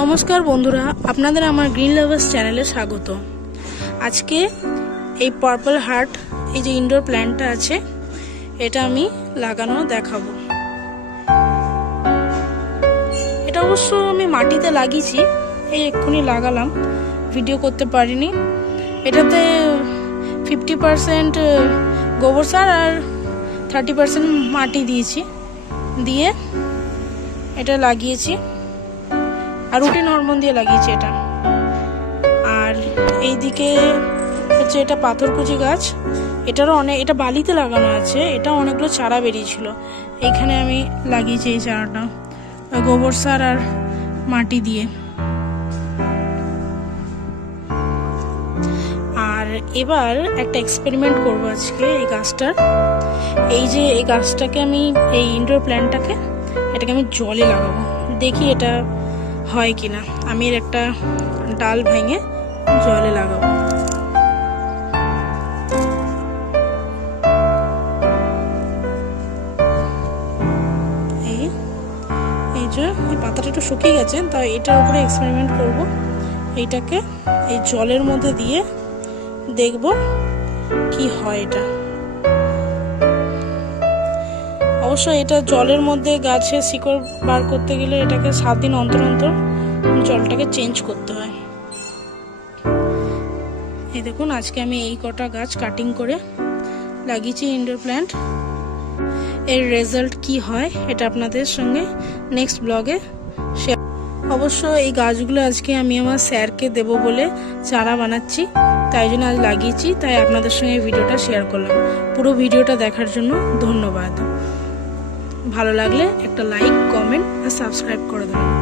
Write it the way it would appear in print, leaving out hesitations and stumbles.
নমস্কার বন্ধুরা, আপনাদের আমার গ্রিন লাভার্স চ্যানেলে স্বাগত। আজকে এই পার্পল হার্ট এই যে ইনডোর প্ল্যান্টটা আছে এটা আমি লাগানো দেখাবো। এটা অবশ্য আমি মাটিতে লাগিয়েছি, এই এক্ষুনি লাগালাম, ভিডিও করতে পারিনি। এটাতে 50% গোবর সার আর 30% মাটি দিয়েছি, দিয়ে এটা লাগিয়েছি আর রুটিন হরমোন দিয়ে লাগিয়েছি এটা। আর এইদিকে হচ্ছে এটা পাথরকুচি গাছ, এটারও এটা বালিতে লাগানো আছে, এটা অনেকগুলো চারা বেরিয়েছিল, এইখানে আমি লাগিয়েছি এই চারাটা গোবর সার আর মাটি দিয়ে। আর এবার একটা এক্সপেরিমেন্ট করবো আজকে এই গাছটার। এই যে এই গাছটাকে আমি এই ইনডোর প্ল্যান্টটাকে এটাকে আমি জলে লাগাবো, দেখি এটা হয় কিনা। আমি এর একটা ডাল ভেঙে জলে লাগাবো। এই যে এই পাতাটা একটু শুকিয়ে গেছে, তাই এটার উপরে এক্সপেরিমেন্ট করব। এইটাকে এই জলের মধ্যে দিয়ে দেখব কি হয় এটা। অবশ্য এটা জলের মধ্যে গাছে শিকড় বার করতে গেলে এটাকে 7 দিন অন্তর অন্তর জলটাকে চেঞ্জ করতে হয়। এই দেখুন, আজকে আমি এই কটা গাছ কাটিং করে লাগিয়েছি ইনডোর প্ল্যান্ট। এর রেজাল্ট কি হয় এটা আপনাদের সঙ্গে নেক্সট ব্লগে শেয়ার। অবশ্য এই গাছগুলো আজকে আমি আমার স্যারকে দেব বলে চারা বানাচ্ছি, তাই জন্য আজ লাগিয়েছি, তাই আপনাদের সঙ্গে ভিডিওটা শেয়ার করলাম। পুরো ভিডিওটা দেখার জন্য ধন্যবাদ। ভালো লাগলে একটা লাইক, কমেন্ট আর সাবস্ক্রাইব করে দেবেন।